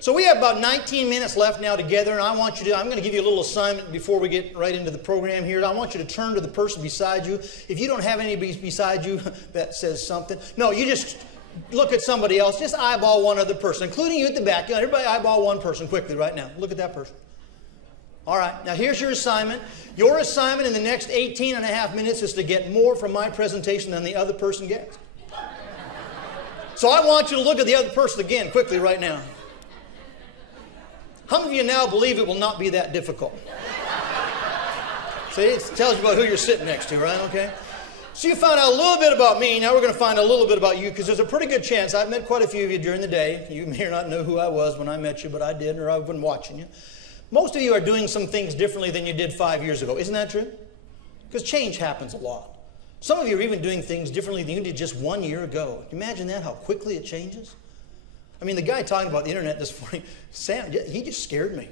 So we have about 19 minutes left now together, and I'm going to give you a little assignment before we get right into the program here. I want you to turn to the person beside you. If you don't have anybody beside you, that says something. No, you just look at somebody else. Just eyeball one other person, including you at the back. Everybody eyeball one person quickly right now. Look at that person. All right, now here's your assignment. Your assignment in the next 18 and a half minutes is to get more from my presentation than the other person gets. So I want you to look at the other person again quickly right now. How many of you now believe it will not be that difficult? See, it tells you about who you're sitting next to, right? Okay. So you found out a little bit about me. Now we're going to find out a little bit about you, because there's a pretty good chance. I've met quite a few of you during the day. You may not know who I was when I met you, but I did, or I've been watching you. Most of you are doing some things differently than you did 5 years ago. Isn't that true? Because change happens a lot. Some of you are even doing things differently than you did just 1 year ago. Can you imagine that, how quickly it changes? I mean, the guy talking about the internet this morning, Sam, he just scared me.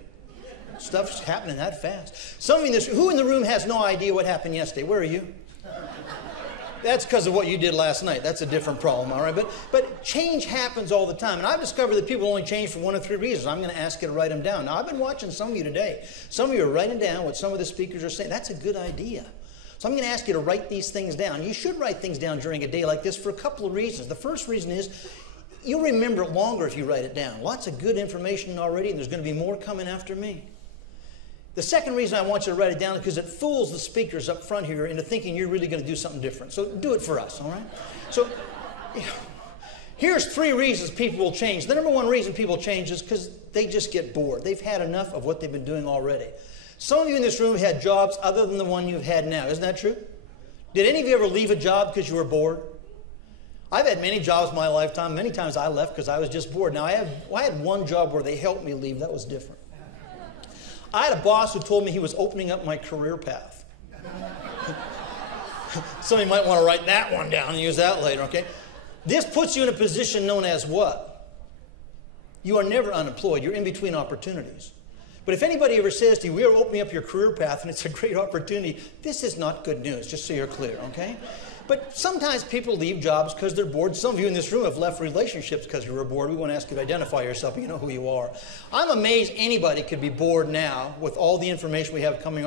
Stuff's happening that fast. Some of you, who in the room has no idea what happened yesterday? Where are you? That's because of what you did last night. That's a different problem, all right? But change happens all the time. And I've discovered that people only change for one of three reasons. I'm going to ask you to write them down. Now, I've been watching some of you today. Some of you are writing down what some of the speakers are saying. That's a good idea. So I'm going to ask you to write these things down. You should write things down during a day like this for a couple of reasons. The first reason is you'll remember it longer if you write it down. Lots of good information already, and there's going to be more coming after me. The second reason I want you to write it down is because it fools the speakers up front here into thinking you're really going to do something different. So do it for us, all right? So here's three reasons people will change. The number one reason people change is because they just get bored. They've had enough of what they've been doing already. Some of you in this room had jobs other than the one you've had now. Isn't that true? Did any of you ever leave a job because you were bored? I've had many jobs in my lifetime. Many times I left because I was just bored. Now, I had one job where they helped me leave. That was different. I had a boss who told me he was opening up my career path. Some of you might want to write that one down and use that later, okay? This puts you in a position known as what? You are never unemployed. You're in between opportunities. But if anybody ever says to you, we are opening up your career path and it's a great opportunity, this is not good news, just so you're clear, okay? But sometimes people leave jobs because they're bored. Some of you in this room have left relationships because you were bored. We want to ask you to identify yourself, but you know who you are. I'm amazed anybody could be bored now with all the information we have coming our